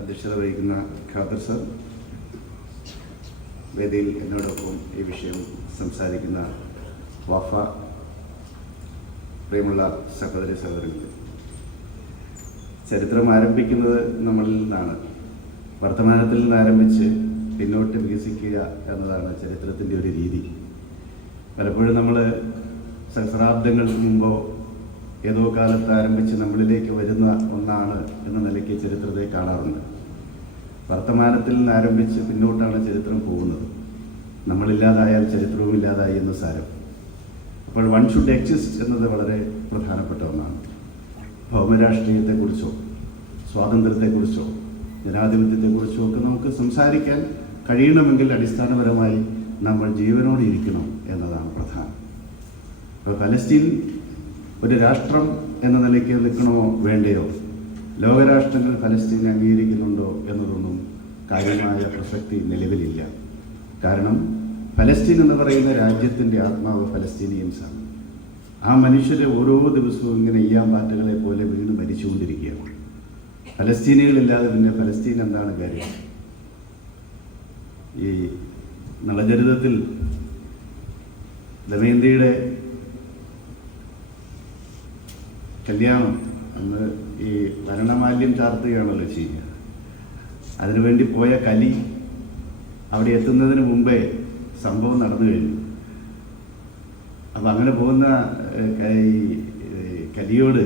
അധ്യക്ഷത വഹിക്കുന്ന ഖാദർ സർ, വേദിയിൽ എന്നോടൊപ്പം ഈ വിഷയം സംസാരിക്കുന്ന വഫ, പ്രിയമുള്ള സഹോദരി സഹോദരങ്ങൾ, ചരിത്രം ആരംഭിക്കുന്നത് നമ്മളിൽ നിന്നാണ്. വർത്തമാനത്തിൽ നിന്ന് ആരംഭിച്ച് പിന്നോട്ട് വികസിക്കുക എന്നതാണ് ചരിത്രത്തിൻ്റെ ഒരു രീതി. പലപ്പോഴും നമ്മൾ സഹസ്രാബ്ദങ്ങൾക്ക് മുമ്പോ ഏതോ കാലത്ത് ആരംഭിച്ച് നമ്മളിലേക്ക് വരുന്ന ഒന്നാണ് എന്ന നിലയ്ക്ക് ചരിത്രത്തെ കാണാറുണ്ട്. വർത്തമാനത്തിൽ നിന്ന് ആരംഭിച്ച് പിന്നോട്ടാണ് ചരിത്രം പോകുന്നത്. നമ്മളില്ലാതായാൽ ചരിത്രവും ഇല്ലാതായി എന്ന് സാരം. അപ്പോൾ വൺ ഷുഡ് എക്സിസ്റ്റ് എന്നത് വളരെ പ്രധാനപ്പെട്ട ഒന്നാണ്. ഭൗമരാഷ്ട്രീയത്തെക്കുറിച്ചോ സ്വാതന്ത്ര്യത്തെക്കുറിച്ചോ ജനാധിപത്യത്തെക്കുറിച്ചോ ഒക്കെ നമുക്ക് സംസാരിക്കാൻ കഴിയണമെങ്കിൽ അടിസ്ഥാനപരമായി നമ്മൾ ജീവനോടെ ഇരിക്കണം എന്നതാണ് പ്രധാനം. അപ്പോൾ പലസ്തീൻ ഒരു രാഷ്ട്രം എന്ന നിലയ്ക്ക് നിൽക്കണമോ വേണ്ടയോ, ലോകരാഷ്ട്രങ്ങൾ പലസ്തീനെ അംഗീകരിക്കുന്നുണ്ടോ എന്നതൊന്നും കാര്യമായ പ്രസക്തി നിലവിലില്ല. കാരണം പലസ്തീൻ എന്ന് പറയുന്ന രാജ്യത്തിൻ്റെ ആത്മാവ് പലസ്തീനിയൻസാണ്. ആ മനുഷ്യരെ ഓരോ ദിവസവും ഇങ്ങനെ ഈയാമ്പാറ്റകളെ പോലെ വീണ് മരിച്ചുകൊണ്ടിരിക്കുകയാണ്. പലസ്തീനികളില്ലാതെ പിന്നെ പലസ്തീൻ എന്താണ് കാര്യം? ഈ നളചരിതത്തിൽ ദമയന്തിയുടെ കല്യാണം അന്ന് ഈ ഭരണമാല്യം ചാർത്തുകയാണല്ലോ ചെയ്യുക. അതിനുവേണ്ടി പോയ കലി അവിടെ എത്തുന്നതിന് മുമ്പേ സംഭവം നടന്നു കഴിഞ്ഞു. അപ്പം അങ്ങനെ പോകുന്ന കലിയോട്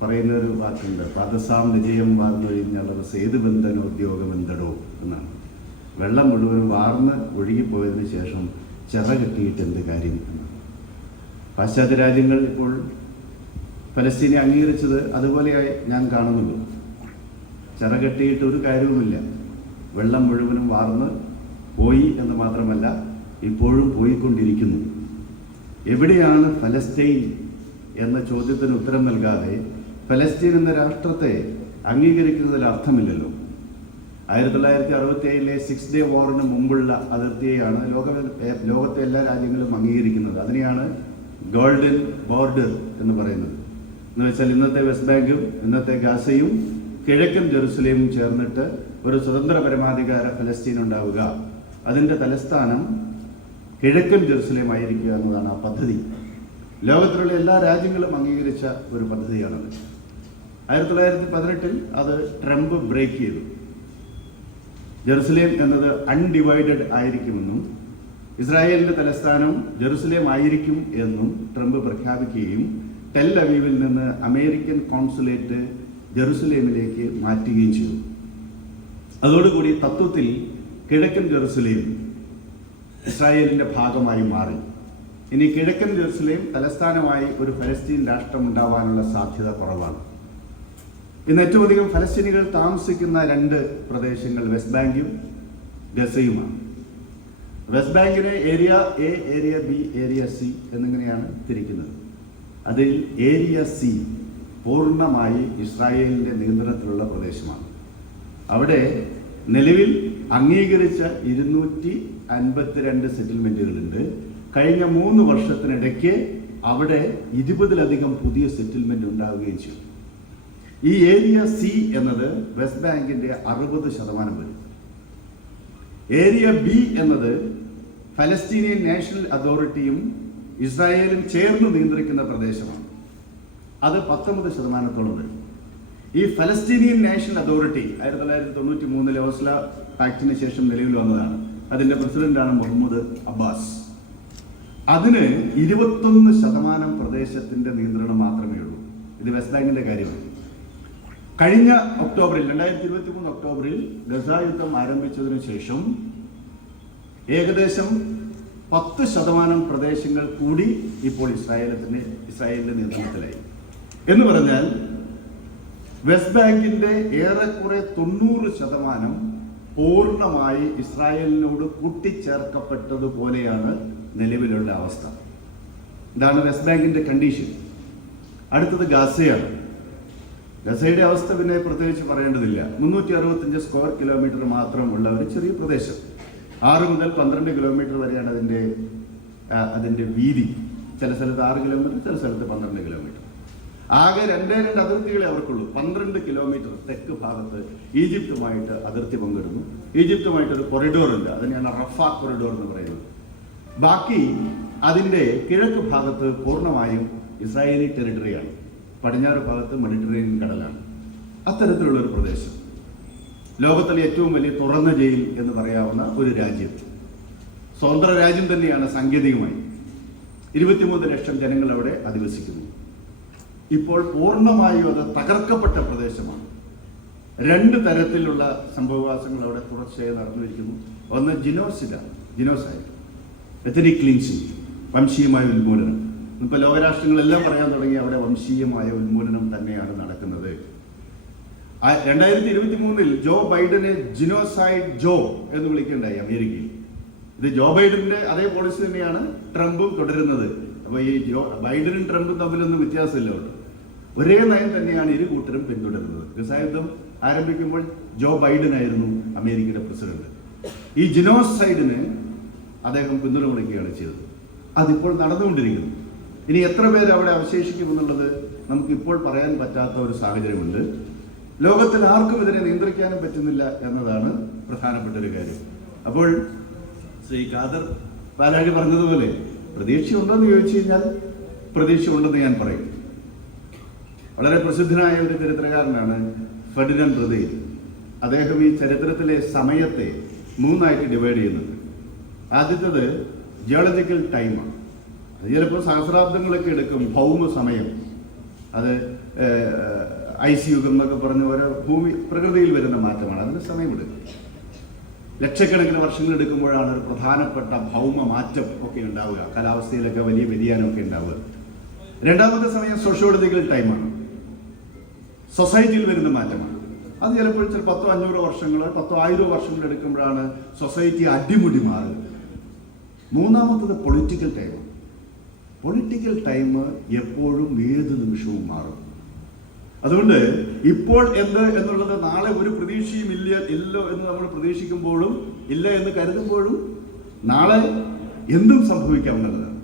പറയുന്നൊരു വാക്കുണ്ട്, പാദസാം വിജയം വാർന്നൊഴിഞ്ഞുള്ളത് സേതുബന്ധനോദ്യോഗം എന്തടോ എന്നാണ്. വെള്ളം മുഴുവൻ വാർന്ന് ഒഴുകിപ്പോയതിനു ശേഷം ചിറ കെട്ടിയിട്ട് എന്ത് കാര്യം എന്നാണ്. പാശ്ചാത്യ രാജ്യങ്ങൾ ഇപ്പോൾ പലസ്തീനെ അംഗീകരിച്ചത് അതുപോലെയായി ഞാൻ കാണുന്നുള്ളൂ. ചിറ കെട്ടിയിട്ട് ഒരു കാര്യവുമില്ല. വെള്ളം മുഴുവനും വാർന്ന് പോയി എന്ന് മാത്രമല്ല, ഇപ്പോഴും പോയിക്കൊണ്ടിരിക്കുന്നു. എവിടെയാണ് ഫലസ്തീൻ എന്ന ചോദ്യത്തിന് ഉത്തരം നൽകാതെ ഫലസ്തീൻ എന്ന രാഷ്ട്രത്തെ അംഗീകരിക്കുന്നതിൽ അർത്ഥമില്ലല്ലോ. 1967 സിക്സ് ഡേ വാറിന് മുമ്പുള്ള അതിർത്തിയെയാണ് ലോകത്തെ എല്ലാ രാജ്യങ്ങളും അംഗീകരിക്കുന്നത്. അതിനെയാണ് ഗോൾഡൻ ബോർഡർ എന്ന് പറയുന്നത്. എന്ന് വെച്ചാൽ ഇന്നത്തെ വെസ്റ്റ് ബാങ്കും ഇന്നത്തെ ഗാസയും കിഴക്കൻ ജെറുസലേമും ചേർന്നിട്ട് ഒരു സ്വതന്ത്ര പരമാധികാര ഫലസ്തീൻ ഉണ്ടാവുക, അതിൻ്റെ തലസ്ഥാനം കിഴക്കൻ ജെറുസലേം ആയിരിക്കുക എന്നതാണ് ആ പദ്ധതി. ലോകത്തിലുള്ള എല്ലാ രാജ്യങ്ങളും അംഗീകരിച്ച ഒരു പദ്ധതിയാണത്. 1918 അത് ട്രംപ് ബ്രേക്ക് ചെയ്തു. ജെറുസലേം എന്നത് അൺഡിവൈഡഡ് ആയിരിക്കുമെന്നും ഇസ്രായേലിന്റെ തലസ്ഥാനം ജെറുസലേം ആയിരിക്കും എന്നും ട്രംപ് പ്രഖ്യാപിക്കുകയും ടെൽ അവീവിൽ നിന്ന് അമേരിക്കൻ കോൺസുലേറ്റ് ജെറുസലേമിലേക്ക് മാറ്റുകയും ചെയ്തു. അതോടുകൂടി തത്വത്തിൽ കിഴക്കൻ ജെറുസലേം ഇസ്രായേലിന്റെ ഭാഗമായി മാറി. ഇനി കിഴക്കൻ ജെറുസലേം തലസ്ഥാനമായി ഒരു ഫലസ്തീൻ രാഷ്ട്രം ഉണ്ടാവാനുള്ള സാധ്യത കുറവാണ്. ഇന്ന് ഏറ്റവും അധികം ഫലസ്തീനികൾ താമസിക്കുന്ന രണ്ട് പ്രദേശങ്ങൾ വെസ്റ്റ് ബാങ്കും ഗസയുമാണ്. വെസ്റ്റ് ബാങ്കിനെ area A, area B, area C എന്നിങ്ങനെയാണ് തിരിക്കുന്നത്. അതിൽ ഏരിയ സി പൂർണ്ണമായി ഇസ്രായേലിന്റെ നിയന്ത്രണത്തിലുള്ള പ്രദേശമാണ്. അവിടെ നിലവിൽ അംഗീകരിച്ച 252 സെറ്റിൽമെന്റുകളുണ്ട്. കഴിഞ്ഞ 3 വർഷത്തിനിടയ്ക്ക് അവിടെ 20-ലധികം പുതിയ സെറ്റിൽമെന്റ് ഉണ്ടാവുകയും ചെയ്തു. ഈ ഏരിയ സി എന്നത് വെസ്റ്റ് ബാങ്കിന്റെ 60% വരും. ഏരിയ ബി എന്നത് ഫലസ്തീനിയൻ നാഷണൽ അതോറിറ്റിയും ഇസ്രായേലും ചേർന്ന് നിയന്ത്രിക്കുന്ന പ്രദേശമാണ്. അത് 19% വരും. ഈ ഫലസ്തീനിയൻ നാഷണൽ അതോറിറ്റി 1993 ഓസ്ലോ പാക്റ്റിന് ശേഷം നിലവിൽ വന്നതാണ്. അതിന്റെ പ്രസിഡന്റാണ് മുഹമ്മദ് അബ്ബാസ്. അതിന് 21% പ്രദേശത്തിന്റെ നിയന്ത്രണം മാത്രമേ ഉള്ളൂ. ഇത് വെസ്റ്റ് ബാങ്കിന്റെ കാര്യമാണ്. കഴിഞ്ഞ ഒക്ടോബറിൽ 2023 ഒക്ടോബറിൽ ഗസ യുദ്ധം ആരംഭിച്ചതിനു ശേഷം ഏകദേശം 10% പ്രദേശങ്ങൾ കൂടി ഇപ്പോൾ ഇസ്രായേലിന്റെ നിയന്ത്രണത്തിലായി. എന്ന് പറഞ്ഞാൽ വെസ്റ്റ് ബാങ്കിന്റെ ഏറെക്കുറെ 90% പൂർണ്ണമായി ഇസ്രായേലിനോട് കൂട്ടിച്ചേർക്കപ്പെട്ടതുപോലെയാണ് നിലവിലുള്ള അവസ്ഥ. ഇതാണ് വെസ്റ്റ് ബാങ്കിന്റെ കണ്ടീഷൻ. അടുത്തത് ഗാസയാണ്. ഗസയുടെ അവസ്ഥ പിന്നെ പ്രത്യേകിച്ച് പറയേണ്ടതില്ല. 365 സ്ക്വയർ കിലോമീറ്റർ മാത്രമുള്ള ഒരു ചെറിയ പ്രദേശം. 6 മുതൽ 12 കിലോമീറ്റർ വരെയാണ് അതിന്റെ വീതി. ചില സ്ഥലത്ത് 6 കിലോമീറ്റർ, ചില സ്ഥലത്ത് 12 കിലോമീറ്റർ. ആകെ 2 അതിർത്തികളെ അവർക്കുള്ളൂ. 12 കിലോമീറ്റർ തെക്ക് ഭാഗത്ത് ഈജിപ്തുമായിട്ട് അതിർത്തി പങ്കിടുന്നു. ഈജിപ്തുമായിട്ടൊരു കൊറിഡോർ ഉണ്ട്, അതിനെയാണ് റഫ കൊറിഡോർ എന്ന് പറയുന്നത്. ബാക്കി അതിൻ്റെ കിഴക്ക് ഭാഗത്ത് പൂർണ്ണമായും ഇസ്രായേലി ടെറിട്ടറിയാണ്. പടിഞ്ഞാറ് ഭാഗത്ത് മെഡിറ്ററേനിയൻ കടലാണ്. അത്തരത്തിലുള്ള ഒരു പ്രദേശം, ലോകത്തിലെ ഏറ്റവും വലിയ തുറന്ന ജയിൽ എന്ന് പറയാവുന്ന ഒരു രാജ്യം, സ്വതന്ത്ര രാജ്യം തന്നെയാണ് സാങ്കേതികമായി. 23 ലക്ഷം ജനങ്ങൾ അവിടെ അധിവസിക്കുന്നു. ഇപ്പോൾ പൂർണ്ണമായും അത് തകർക്കപ്പെട്ട പ്രദേശമാണ്. 2 തരത്തിലുള്ള സംഭവവാസങ്ങൾ അവിടെ തുടർച്ചയായി നടന്നുവരിക്കുന്നു. ഒന്ന് ജിനോസൈഡ്, എത്നിക് ക്ലീൻസിങ്, വംശീയമായ ഉന്മൂലനം. ഇപ്പോൾ ലോകരാഷ്ട്രങ്ങളെല്ലാം പറയാൻ തുടങ്ങി അവിടെ വംശീയമായ ഉന്മൂലനം തന്നെയാണ് നടക്കുന്നത്. 2023 ജോ ബൈഡനെ ജിനോസൈഡ് ജോ എന്ന് വിളിക്കുകയുണ്ടായി അമേരിക്കയിൽ. ഇത് ജോ ബൈഡന്റെ അതേ പോളിസി തന്നെയാണ് ട്രംപും തുടരുന്നത്. അപ്പോൾ ഈ ബൈഡനും ട്രംപും തമ്മിലൊന്നും വ്യത്യാസമില്ല. ഒരേ നയം തന്നെയാണ് ഇരു കൂട്ടരും പിന്തുടരുന്നത്. ഗസായുദ്ധം ആരംഭിക്കുമ്പോൾ ജോ ബൈഡൻ ആയിരുന്നു അമേരിക്കയുടെ പ്രസിഡന്റ്. ഈ ജിനോസൈഡിന് അദ്ദേഹം പിന്തുണ കൊടുക്കുകയാണ് ചെയ്തത്. അതിപ്പോൾ നടന്നുകൊണ്ടിരിക്കുന്നു. ഇനി എത്ര പേര് അവിടെ അവശേഷിക്കുമെന്നുള്ളത് നമുക്കിപ്പോൾ പറയാൻ പറ്റാത്ത ഒരു സാഹചര്യമുണ്ട്. ലോകത്തിൽ ആർക്കും ഇതിനെ നിയന്ത്രിക്കാനും പറ്റുന്നില്ല എന്നതാണ് പ്രധാനപ്പെട്ട ഒരു കാര്യം. അപ്പോൾ ശ്രീ ഖാദർ പാലാഴി പറഞ്ഞതുപോലെ പ്രതീക്ഷയുണ്ടെന്ന് ചോദിച്ചു കഴിഞ്ഞാൽ പ്രതീക്ഷയുണ്ടെന്ന് ഞാൻ പറയും. വളരെ പ്രസിദ്ധനായ ഒരു ചരിത്രകാരനാണ് ഫെർഡിനൻഡ് റസേൽ. അദ്ദേഹം ഈ ചരിത്രത്തിലെ സമയത്തെ 3ആയിട്ട് ഡിവൈഡ് ചെയ്യുന്നുണ്ട്. ആദ്യത്തേത് ജിയോളജിക്കൽ ടൈമാണ്. അത് ചിലപ്പോൾ സഹസ്രാബ്ദങ്ങളൊക്കെ എടുക്കും. ഭൗമ സമയം, അത് ഐസ് യുഗം എന്നൊക്കെ പറഞ്ഞ ഓരോ പ്രകൃതിയിൽ വരുന്ന മാറ്റമാണ്. അതിന് സമയമെടുക്കും. ലക്ഷക്കണക്കിന് വർഷങ്ങൾ എടുക്കുമ്പോഴാണ് ഒരു പ്രധാനപ്പെട്ട ഭൗമ മാറ്റം ഒക്കെ ഉണ്ടാവുക, കാലാവസ്ഥയിലൊക്കെ വലിയ വ്യതിയാനമൊക്കെ ഉണ്ടാവുക. രണ്ടാമത്തെ സമയം സോഷ്യോളജിക്കൽ ടൈമാണ്, സൊസൈറ്റിയിൽ വരുന്ന മാറ്റമാണ്. അത് ചിലപ്പോൾ 10-500 വർഷങ്ങൾ 10,000 വർഷങ്ങൾ എടുക്കുമ്പോഴാണ് സൊസൈറ്റി അടിമുടി മാറുക. മൂന്നാമത്തത് പൊളിറ്റിക്കൽ ടൈമാണ്. പൊളിറ്റിക്കൽ ടൈം എപ്പോഴും ഏത് നിമിഷവും മാറും. അതുകൊണ്ട് ഇപ്പോൾ എന്ത് എന്നുള്ളത് നാളെ ഒരു പ്രതീക്ഷയും ഇല്ലോ എന്ന് നമ്മൾ പ്രതീക്ഷിക്കുമ്പോഴും ഇല്ല എന്ന് കരുതുമ്പോഴും നാളെ എന്തും സംഭവിക്കാവുന്നതാണ്.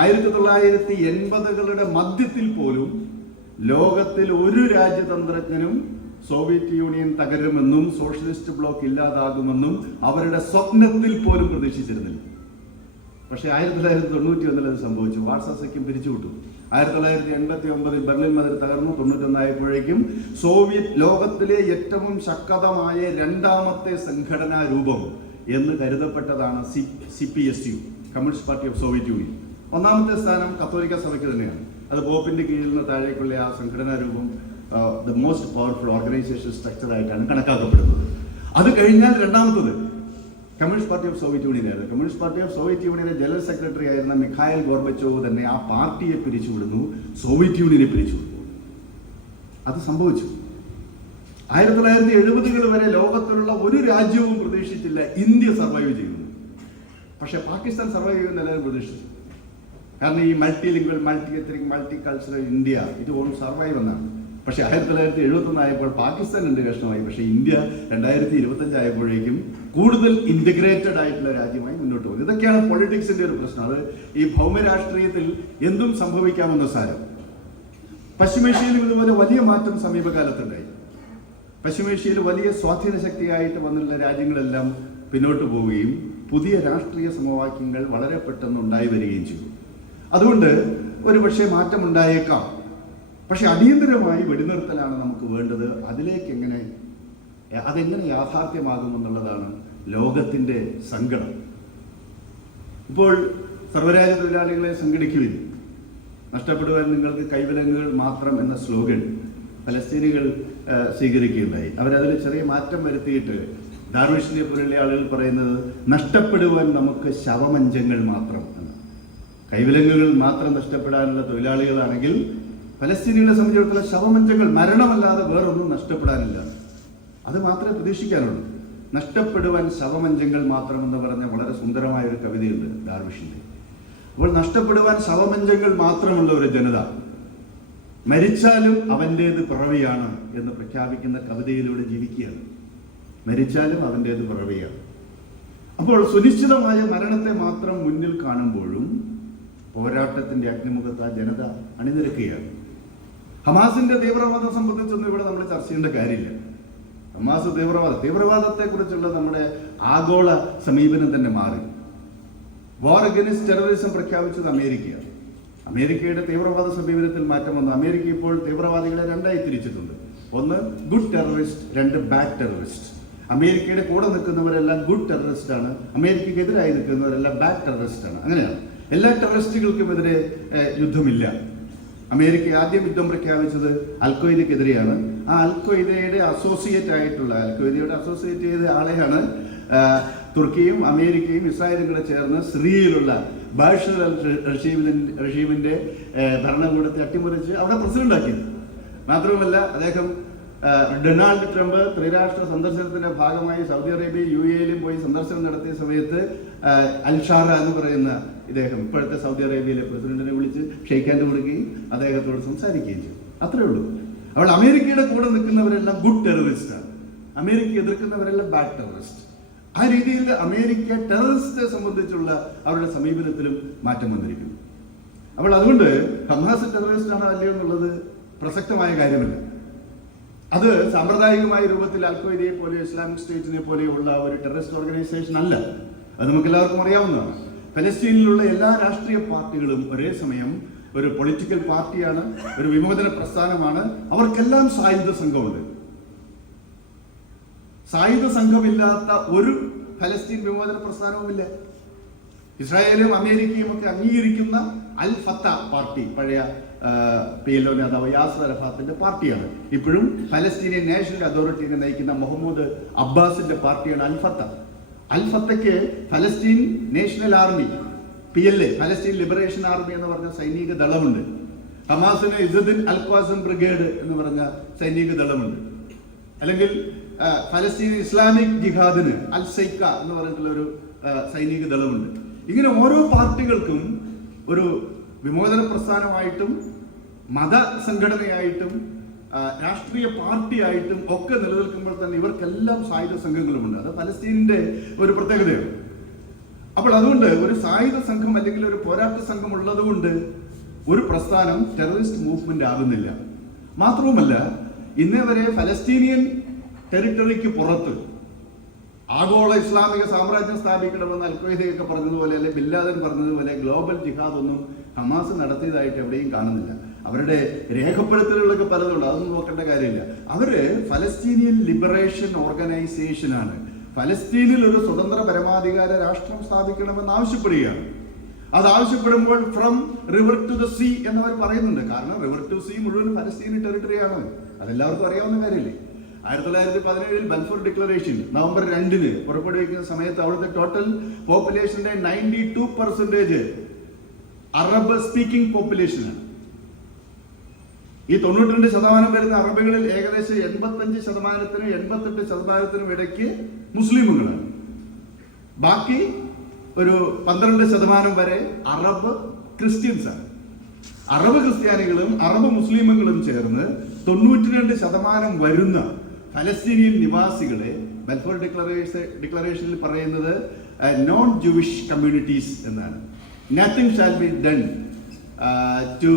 1980കളുടെ മധ്യത്തിൽ പോലും ലോകത്തിൽ ഒരു രാജ്യതന്ത്രജ്ഞനും സോവിയറ്റ് യൂണിയൻ തകരുമെന്നും സോഷ്യലിസ്റ്റ് ബ്ലോക്ക് ഇല്ലാതാകുമെന്നും അവരുടെ സ്വപ്നത്തിൽ പോലും പ്രതീക്ഷിച്ചിരുന്നില്ല. പക്ഷേ 1991 അത് സംഭവിച്ചു. വാർസാ സഖ്യം പിരിച്ചുവിട്ടു. 1989 ബെർലിൻ മതിൽ തകർന്നു. 91 ആയപ്പോഴേക്കും സോവിയറ്റ് ലോകത്തിലെ ഏറ്റവും ശക്തമായ 2ാമത്തെ സംഘടനാ രൂപം എന്ന് കരുതപ്പെട്ടതാണ് CPSU, communist party of Soviet union. 1ാമത്തെ സ്ഥാനം കത്തോലിക്ക സഭയ്ക്ക് തന്നെയാണ്. അത് പോപ്പിന്റെ കീഴിൽ നിന്ന് താഴേക്കുള്ള ആ സംഘടനാ രൂപം the most powerful organisation structure ആയിട്ടാണ് കണക്കാക്കപ്പെടുന്നത്. അത് കഴിഞ്ഞാൽ 2ാമത്തത് communist party of Soviet union ആയിരുന്നു. കമ്മ്യൂണിസ്റ്റ് പാർട്ടി ഓഫ് സോവിയറ്റ് യൂണിയന്റെ ജനറൽ സെക്രട്ടറി ആയിരുന്ന മിഖായിൽ ഗോർബച്ചോവ് തന്നെ ആ പാർട്ടിയെ പിരിച്ചുവിടുന്നു, സോവിയറ്റ് യൂണിയനെ പിരിച്ചുവിടുന്നു. അത് സംഭവിച്ചു. 1970കൾ വരെ ലോകത്തിലുള്ള ഒരു രാജ്യവും പ്രതീക്ഷിച്ചില്ല ഇന്ത്യ സർവൈവ് ചെയ്യുന്നു. പക്ഷെ പാകിസ്ഥാൻ സർവൈവ് ചെയ്യുമെന്ന് എല്ലാവരും പ്രതീക്ഷിച്ചു. കാരണം ഈ multi lingual, multi ethnic, multi cultural India ഇത് വോണ്ട് സർവൈവ് എന്നാണ്. പക്ഷെ 1971 ആയപ്പോൾ പാകിസ്ഥാൻ 2 കഷ്ണമായി. പക്ഷേ ഇന്ത്യ 2025 ആയപ്പോഴേക്കും കൂടുതൽ ഇന്റഗ്രേറ്റഡ് ആയിട്ടുള്ള രാജ്യമായി മുന്നോട്ട് പോകും. ഇതൊക്കെയാണ് പൊളിറ്റിക്സിന്റെ ഒരു പ്രശ്നം. അത് ഈ ഭൗമരാഷ്ട്രീയത്തിൽ എന്തും സംഭവിക്കാമെന്ന സാരം. പശ്ചിമേഷ്യയിലും ഇതുപോലെ വലിയ മാറ്റം സമീപകാലത്തുണ്ടായി. പശ്ചിമേഷ്യയിൽ വലിയ സ്വാധീന ശക്തിയായിട്ട് വന്നിട്ടുള്ള രാജ്യങ്ങളെല്ലാം പിന്നോട്ട് പോവുകയും പുതിയ രാഷ്ട്രീയ സമവാക്യങ്ങൾ വളരെ പെട്ടെന്ന് ഉണ്ടായി വരികയും ചെയ്തു. അതുകൊണ്ട് ഒരുപക്ഷെ മാറ്റം ഉണ്ടായേക്കാം. പക്ഷെ അടിയന്തരമായി വെടിനിർത്തലാണ് നമുക്ക് വേണ്ടത്. അതിലേക്ക് അതെങ്ങനെ യാഥാർത്ഥ്യമാകുമെന്നുള്ളതാണ് ലോകത്തിൻ്റെ സങ്കടം. ഇപ്പോൾ സർവ്വരാജ്യ തൊഴിലാളികളെ സംഘടിക്കുവിൻ, നഷ്ടപ്പെടുവാൻ നിങ്ങൾക്ക് കൈവിലങ്ങുകൾ മാത്രം എന്ന സ്ലോഗൻ പലസ്തീനികൾ സ്വീകരിക്കുകയുണ്ടായി. അവരതിൽ ചെറിയ മാറ്റം വരുത്തിയിട്ട് ദാർവിഷിനെ പോലുള്ള ആളുകൾ പറയുന്നത് നഷ്ടപ്പെടുവാൻ നമുക്ക് ശവമഞ്ചങ്ങൾ മാത്രം എന്ന്. കൈവിലങ്ങുകൾ മാത്രം നഷ്ടപ്പെടാനുള്ള തൊഴിലാളികളാണെങ്കിൽ പലസ്തീനികളെ സംബന്ധിച്ചിടത്തോളം ശവമഞ്ചങ്ങൾ, മരണമല്ലാതെ വേറൊന്നും നഷ്ടപ്പെടാനില്ല. അത് മാത്രമേ പ്രതീക്ഷിക്കാനുള്ളൂ. നഷ്ടപ്പെടുവാൻ ശവമഞ്ചങ്ങൾ മാത്രം എന്ന് പറഞ്ഞ വളരെ സുന്ദരമായ ഒരു കവിതയുണ്ട് ദാർവിഷിന്റെ. അപ്പോൾ നഷ്ടപ്പെടുവാൻ ശവമഞ്ചങ്ങൾ മാത്രമുള്ള ഒരു ജനത മരിച്ചാലും അവൻ്റേത് പിറവിയാണ് എന്ന് പ്രഖ്യാപിക്കുന്ന കവിതയിലൂടെ ജീവിക്കുകയാണ്. മരിച്ചാലും അവൻ്റേത് പിറവിയാണ്. അപ്പോൾ സുനിശ്ചിതമായ മരണത്തെ മാത്രം മുന്നിൽ കാണുമ്പോഴും പോരാട്ടത്തിന്റെ അഗ്നിമുഖത്ത് ആ ജനത അണിനിരക്കുകയാണ്. ഹമാസിന്റെ തീവ്രവാദം സംബന്ധിച്ചൊന്നും ഇവിടെ നമ്മൾ ചർച്ച ചെയ്യേണ്ട കാര്യമില്ല. ഹമാസ് തീവ്രവാദത്തെ കുറിച്ചുള്ള നമ്മുടെ ആഗോള സമീപനം തന്നെ മാറി. വാർ അഗൈൻസ്റ്റ് ടെററിസം പ്രഖ്യാപിച്ചത് അമേരിക്കയാണ്. അമേരിക്കയുടെ തീവ്രവാദ സമീപനത്തിൽ മാറ്റം വന്നു. അമേരിക്ക ഇപ്പോൾ തീവ്രവാദികളെ രണ്ടായി തിരിച്ചിട്ടുണ്ട്. ഒന്ന് ഗുഡ് ടെററിസ്റ്റ്, രണ്ട് ബാഡ് ടെററിസ്റ്റ്. അമേരിക്കയുടെ കൂടെ നിൽക്കുന്നവരെല്ലാം ഗുഡ് ടെററിസ്റ്റ് ആണ്, അമേരിക്കക്കെതിരായി നിൽക്കുന്നവരെല്ലാം ബാഡ് ടെററിസ്റ്റ് ആണ്. അങ്ങനെയാണ്. എല്ലാ ടെററിസ്റ്റുകൾക്കുമെതിരെ യുദ്ധമില്ല. അമേരിക്ക ആദ്യം യുദ്ധം പ്രഖ്യാപിച്ചത് അൽഖ്വയ്ദക്കെതിരെയാണ്. ആ അൽഖ്വയ്ദയുടെ അസോസിയേറ്റ് ചെയ്ത ആളെയാണ് തുർക്കിയും അമേരിക്കയും ഇസ്രായേലും കൂടെ ചേർന്ന് സിറിയയിലുള്ള ബഷർ അൽ റഷീദിന്റെ ഭരണകൂടത്തെ അട്ടിമറിച്ച് അവിടെ പ്രസിഡന്റാക്കിയത്. മാത്രവുമല്ല, അദ്ദേഹം ഡൊണാൾഡ് ട്രംപ് ത്രിരാഷ്ട്ര സന്ദർശനത്തിന്റെ ഭാഗമായി സൗദി അറേബ്യ UAE പോയി സന്ദർശനം നടത്തിയ സമയത്ത് അൽഷാറ എന്ന് പറയുന്ന ഇദ്ദേഹം ഇപ്പോഴത്തെ സൗദി അറേബ്യയിലെ പ്രസിഡന്റിനെ വിളിച്ച് ഷെയ്ക്ക് ഹാൻഡ് കൊടുക്കുകയും അദ്ദേഹത്തോട് സംസാരിക്കുകയും ചെയ്തു. അത്രേ ഉള്ളൂ. അവൾ അമേരിക്കയുടെ കൂടെ നിൽക്കുന്നവരെല്ലാം ഗുഡ് ടെററിസ്റ്റ് ആണ്, അമേരിക്ക എതിർക്കുന്നവരെല്ലാം ബാഡ് ടെററിസ്റ്റ്. ആ രീതിയിൽ അമേരിക്ക ടെററിസ്റ്റെ സംബന്ധിച്ചുള്ള അവരുടെ സമീപനത്തിലും മാറ്റം വന്നിരിക്കുന്നു. അപ്പോൾ അതുകൊണ്ട് ഹമാസ് ടെററിസ്റ്റ് ആണോ അല്ലയോ എന്നുള്ളത് പ്രസക്തമായ കാര്യമല്ല. അത് സാമ്പ്രദായികമായ രൂപത്തിൽ അൽഖ്വയ്ദയെ പോലെ ഇസ്ലാമിക് സ്റ്റേറ്റിനെ പോലെയുള്ള ഒരു ടെററിസ്റ്റ് ഓർഗനൈസേഷൻ അല്ല. അത് നമുക്ക് എല്ലാവർക്കും അറിയാവുന്നതാണ്. ഫലസ്തീനിലുള്ള എല്ലാ രാഷ്ട്രീയ പാർട്ടികളും ഒരേ സമയം ഒരു പൊളിറ്റിക്കൽ പാർട്ടിയാണ്, ഒരു വിമോചന പ്രസ്ഥാനമാണ്. അവർക്കെല്ലാം സായുധ സംഘമുണ്ട്. സായുധ സംഘമില്ലാത്ത ഒരു ഫലസ്തീൻ വിമോചന പ്രസ്ഥാനവുമില്ല. ഇസ്രായേലും അമേരിക്കയും ഒക്കെ അംഗീകരിക്കുന്ന അൽ ഫത്ത പാർട്ടി, പഴയ PLO നേതാവ് യാസർ അറഫാത്തിന്റെ പാർട്ടിയാണ്. ഇപ്പോഴും ഫലസ്തീനിയൻ നാഷണൽ അതോറിറ്റിനെ നയിക്കുന്ന മുഹമ്മദ് അബ്ബാസിന്റെ പാർട്ടിയാണ് അൽ ഫത്ത. അൽ ഫത്തയ്ക്ക് ഫലസ്തീൻ നാഷണൽ ആർമി PLA, ഫലസ്തീൻ ലിബറേഷൻ ആർമി എന്ന് പറഞ്ഞ സൈനിക ദളമുണ്ട്. ഹമാസിന് ഇസ്ദുദ്ദീൻ അൽ ഖ്വാസം ബ്രിഗേഡ് എന്ന് പറഞ്ഞ സൈനിക ദളമുണ്ട്. അല്ലെങ്കിൽ ഫലസ്തീൻ ഇസ്ലാമിക് ജിഹാദിന് അൽ സൈക്ക എന്ന് പറഞ്ഞിട്ടുള്ള ഒരു സൈനിക ദളമുണ്ട്. ഇങ്ങനെ ഓരോ പാർട്ടികൾക്കും ഒരു വിമോചന പ്രസ്ഥാനമായിട്ടും മത സംഘടനയായിട്ടും രാഷ്ട്രീയ പാർട്ടിയായിട്ടും ഒക്കെ നിലനിൽക്കുമ്പോൾ തന്നെ ഇവർക്കെല്ലാം സായുധ സംഘങ്ങളുമുണ്ട്. അത് ഫലസ്തീനിന്റെ ഒരു പ്രത്യേകതയാണ്. അപ്പോൾ അതുകൊണ്ട് ഒരു സായുധ സംഘം അല്ലെങ്കിൽ ഒരു പോരാട്ട സംഘം ഉള്ളത് കൊണ്ട് ഒരു പ്രസ്ഥാനം ടെററിസ്റ്റ് മൂവ്മെന്റ് ആകുന്നില്ല. മാത്രവുമല്ല, ഇന്നേ വരെ ഫലസ്തീനിയൻ ടെറിട്ടറിക്ക് പുറത്ത് ആഗോള ഇസ്ലാമിക സാമ്രാജ്യം സ്ഥാപിക്കണമെന്ന് അൽഖ്വയ്ദയൊക്കെ പറഞ്ഞതുപോലെ, അല്ലെ ബിൻ ലാദൻ പറഞ്ഞതുപോലെ ഗ്ലോബൽ ജിഹാദ് ഒന്നും ഹമാസ് നടത്തിയതായിട്ട് എവിടെയും കാണുന്നില്ല. അവരുടെ രേഖപ്പെടുത്തലുകളൊക്കെ പലതുണ്ട്, അതൊന്നും നോക്കേണ്ട കാര്യമില്ല. അവര് ഫലസ്തീനിയൻ ലിബറേഷൻ ഓർഗനൈസേഷൻ ആണ്. ഫലസ്തീനിൽ ഒരു സ്വതന്ത്ര പരമാധികാര രാഷ്ട്രം സ്ഥാപിക്കണമെന്ന് ആവശ്യപ്പെടുകയാണ്. അത് ആവശ്യപ്പെടുമ്പോൾ from river to the sea എന്നവർ പറയുന്നുണ്ട്. കാരണം റിവർ ടു സീ മുഴുവൻ ഫലസ്തീനി ടെറിട്ടറിയാണ്. അതെല്ലാവർക്കും അറിയാവുന്ന കാര്യമില്ലേ. 1917 ബൽഫോർ ഡിക്ലറേഷൻ നവംബർ 2 പുറപ്പെടുവിക്കുന്ന സമയത്ത് അവിടുത്തെ ടോട്ടൽ പോപ്പുലേഷന്റെ 92% അറബ് സ്പീക്കിംഗ് പോപ്പുലേഷനാണ്. ഈ 92% വരുന്ന അറബികളിൽ ഏകദേശം 85%-നും 88%-നും ഇടയ്ക്ക് മുസ്ലിമുകളാണ്. ബാക്കി ഒരു 12% വരെ അറബ് ക്രിസ്ത്യൻസ് ആണ്. അറബ് ക്രിസ്ത്യാനികളും അറബ് മുസ്ലിമുകളും ചേർന്ന് 92% വരുന്ന ഫലസ്തീനിയൻ നിവാസികളെ ബൽഫോർ ഡിക്ലറേഷനിൽ പറയുന്നത് നോൺ ജൂയിഷ് കമ്മ്യൂണിറ്റീസ് എന്നാണ്. Nothing shall be done to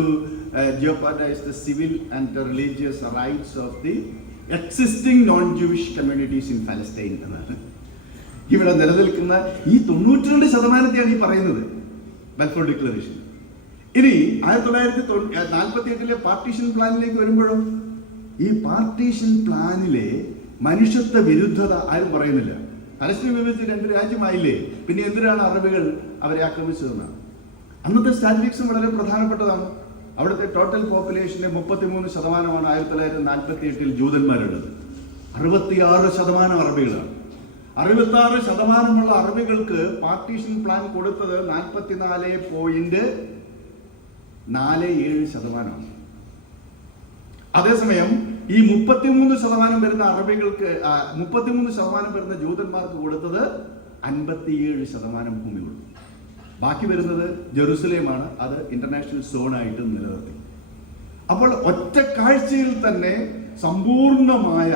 jeopardize the civil and the religious rights of the existing non-Jewish communities in Palestine എന്നാണ്. ഇവിടെ നിലനിൽക്കുന്ന ഈ 92%ത്തെയാണ് ഈ പറയുന്നത് ബൽഫോർ ഡിക്ലറേഷൻ. ഇനി 1948 പാർട്ടീഷൻ പ്ലാനിലേക്ക് വരുമ്പോഴും ഈ പാർട്ടീഷൻ പ്ലാനിലെ മനുഷ്യത്വ വിരുദ്ധത ആരും പറയുന്നില്ല. പലസ്തീൻ വിഭജിച്ച് 2 രാജ്യമായില്ലേ, പിന്നെ എന്തിനാണ് അറബികൾ അവരെ ആക്രമിച്ചതെന്നാണ്. അന്നത്തെ സ്റ്റാറ്റിസ്റ്റിക്സും വളരെ പ്രധാനപ്പെട്ടതാണ്. അവിടുത്തെ ടോട്ടൽ പോപ്പുലേഷന്റെ 33%-മാണ് 1948 ജൂതന്മാരുള്ളത്. 66% അറബികളാണ്. 66% അറബികൾക്ക് പാർട്ടീഷൻ പ്ലാൻ കൊടുത്തത് 44.47%. അതേസമയം ഈ 33% വരുന്ന അറബികൾക്ക് 33% വരുന്ന ജൂതന്മാർക്ക് കൊടുത്തത് 57% ഭൂമി കൊടുത്തു. ബാക്കി വരുന്നത് ജെറുസലേമാണ്. അത് ഇന്റർനാഷണൽ സോണായിട്ട് നിലനിർത്തി. അപ്പോൾ ഒറ്റ കാഴ്ചയിൽ തന്നെ സമ്പൂർണമായ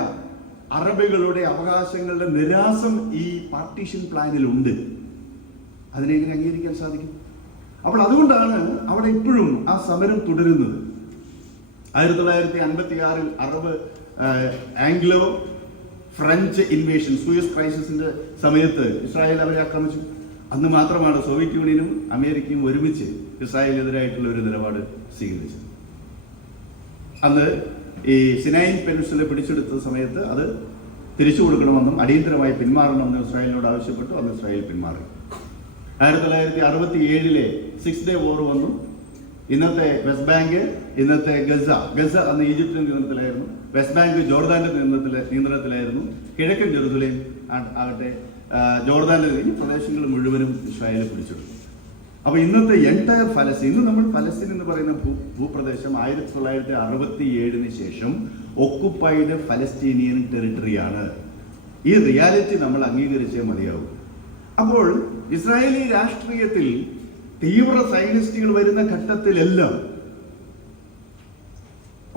അറബികളുടെ അവകാശങ്ങളുടെ നിരാസം ഈ പാർട്ടീഷൻ പ്ലാനിലുണ്ട്. അതിനെ എങ്ങനെ അംഗീകരിക്കാൻ സാധിക്കും? അപ്പോൾ അതുകൊണ്ടാണ് അവിടെ ഇപ്പോഴും ആ സമരം തുടരുന്നത്. 1956 Arab Anglo French invasion, Suez ക്രൈസിസിന്റെ സമയത്ത് ഇസ്രായേൽ അവരെ ആക്രമിച്ചു. അന്ന് മാത്രമാണ് സോവിയറ്റ് യൂണിയനും അമേരിക്കയും ഒരുമിച്ച് ഇസ്രായേലിനെതിരായിട്ടുള്ള ഒരു നിലപാട് സ്വീകരിച്ചത്. അന്ന് ഈ സിനായി പെനിൻസുല പിടിച്ചെടുത്ത സമയത്ത് അത് തിരിച്ചു കൊടുക്കണമെന്നും അടിയന്തരമായി പിന്മാറണമെന്നും ഇസ്രായേലിനോട് ആവശ്യപ്പെട്ടു. അന്ന് ഇസ്രായേൽ പിന്മാറി. 1967 6 ഡേ വാർ വന്നു. ഇന്നത്തെ വെസ്റ്റ് ബാങ്ക്, ഇന്നത്തെ ഗസ അന്ന് ഈജിപ്തിന്റെ നിയന്ത്രണത്തിലായിരുന്നു. West bank ജോർദാന്റെ നിയന്ത്രണത്തിലായിരുന്നു. കിഴക്കൻ ജെറുസലേം ആകട്ടെ ജോർദാന്റെ ഈ പ്രദേശങ്ങൾ മുഴുവനും ഇസ്രായേൽ പിടിച്ചെടുത്തു. അപ്പൊ ഇന്നത്തെ എൻറ്റയർ ഫലസ്തീൻ, ഇന്ന് നമ്മൾ ഫലസ്തീൻ എന്ന് പറയുന്ന ഭൂപ്രദേശം 1967 ശേഷം ഒക്കുപ്പൈഡ് ഫലസ്തീനിയൻ ടെറിട്ടറിയാണ്. ഈ റിയാലിറ്റി നമ്മൾ അംഗീകരിച്ചേ മതിയാവും. അപ്പോൾ ഇസ്രായേലി രാഷ്ട്രീയത്തിൽ തീവ്ര സൈനിസ്റ്റുകൾ വരുന്ന ഘട്ടത്തിലെല്ലാം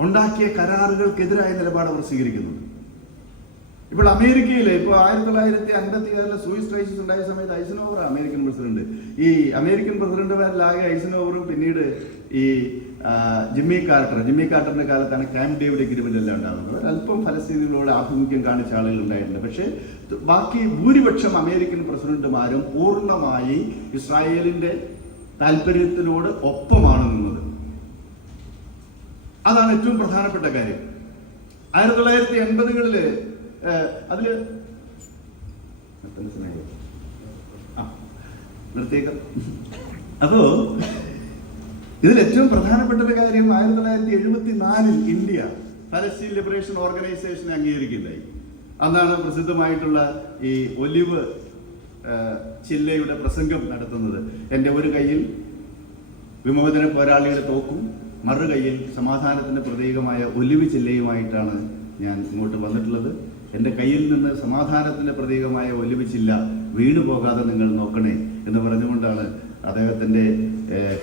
ഉണ്ടാക്കിയ കരാറുകൾക്കെതിരായ നിലപാട് അവർ സ്വീകരിക്കുന്നുണ്ട്. ഇപ്പോൾ അമേരിക്കയിലെ ഇപ്പോൾ 1956 സൂയിസ് ക്രൈസിസ് ഉണ്ടായ സമയത്ത് ഐസനോവർ അമേരിക്കൻ പ്രസിഡന്റ്. ഈ അമേരിക്കൻ പ്രസിഡന്റുമാരിലാകെ ഐസനോവറും പിന്നീട് ഈ ജിമ്മി കാർട്ടറിന്റെ കാലത്താണ് ക്യാമ്പ് ഡേവിഡ് എഗ്രിമെന്റ് എല്ലാം ഉണ്ടാകുന്നത്. അല്പം ഫലസ്തീനികളോട് ആഭിമുഖ്യം കാണിച്ച ആളുകൾ ഉണ്ടായിട്ടുണ്ട്. പക്ഷേ ബാക്കി ഭൂരിപക്ഷം അമേരിക്കൻ പ്രസിഡന്റുമാരും പൂർണ്ണമായി ഇസ്രായേലിന്റെ താല്പര്യത്തിനോട് ഒപ്പമാണ് നിന്നത്. അതാണ് ഏറ്റവും പ്രധാനപ്പെട്ട കാര്യം. 1980-കളില് അതില് നിർത്തിയേക്കാം. അപ്പോ ഇതിൽ ഏറ്റവും പ്രധാനപ്പെട്ട ഒരു കാര്യം 1974 ഇന്ത്യ പലസ്തീൻ ലിബറേഷൻ ഓർഗനൈസേഷനെ അംഗീകരിക്കുകയുണ്ടായി. അന്നാണ് പ്രസിദ്ധമായിട്ടുള്ള ഈ ഒലിവ് ചില്ലയുടെ പ്രസംഗം നടത്തുന്നത്. എൻ്റെ ഒരു കയ്യിൽ വിമോചന പോരാളികളുടെ തോക്കും മറു കയ്യിൽ സമാധാനത്തിന്റെ പ്രതീകമായ ഒലിവ് ചില്ലയുമായിട്ടാണ് ഞാൻ ഇങ്ങോട്ട് വന്നിട്ടുള്ളത്. എൻ്റെ കയ്യിൽ നിന്ന് സമാധാനത്തിന്റെ പ്രതീകമായ ഒലിവ് ചില്ല വീണു പോകാതെ നിങ്ങൾ നോക്കണേ എന്ന് പറഞ്ഞുകൊണ്ടാണ് അദ്ദേഹത്തിന്റെ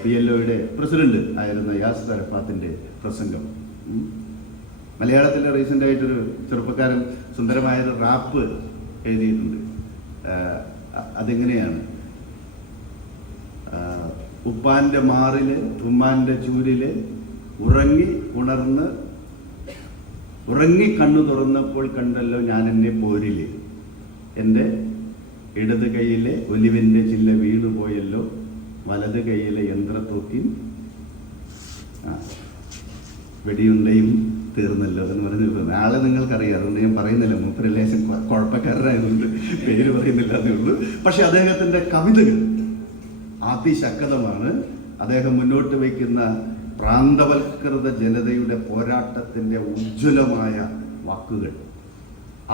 PLOയുടെ പ്രസിഡന്റ് ആയിരുന്ന യാസിർ അറഫാത്തിന്റെ പ്രസംഗം. മലയാളത്തിലെ റീസെന്റ് ആയിട്ടൊരു ചെറുപ്പക്കാരൻ സുന്ദരമായൊരു റാപ്പ് എഴുതിയിട്ടുണ്ട്. അതെങ്ങനെയാണ്: ഉപ്പാന്റെ മാറില് ഉമ്മാന്റെ ചൂരില് ഉറങ്ങി കണ്ണു തുറന്നപ്പോൾ കണ്ടല്ലോ ഞാൻ എന്നെ പോരില്, എൻ്റെ ഇടത് കൈയിലെ ഒലിവിന്റെ ചില്ല വീണുപോയല്ലോ, വലത് കൈയിലെ യന്ത്രത്തോക്കിൻ വെടിയുണ്ടയും തീർന്നല്ലോ എന്ന് പറഞ്ഞു. ആളെ നിങ്ങൾക്കറിയാം, അതുകൊണ്ട് ഞാൻ പറയുന്നില്ല. മൂപ്പര് ലേശം കുഴപ്പക്കാരനായതുകൊണ്ട് പേര് പറയുന്നില്ല എന്നേ ഉള്ളൂ. പക്ഷെ അദ്ദേഹത്തിന്റെ കവിതകൾ അതിശക്തമാണ്. അദ്ദേഹം മുന്നോട്ട് വയ്ക്കുന്ന പ്രാന്തവൽകൃത ജനതയുടെ പോരാട്ടത്തിന്റെ ഉജ്ജ്വലമായ വാക്കുകൾ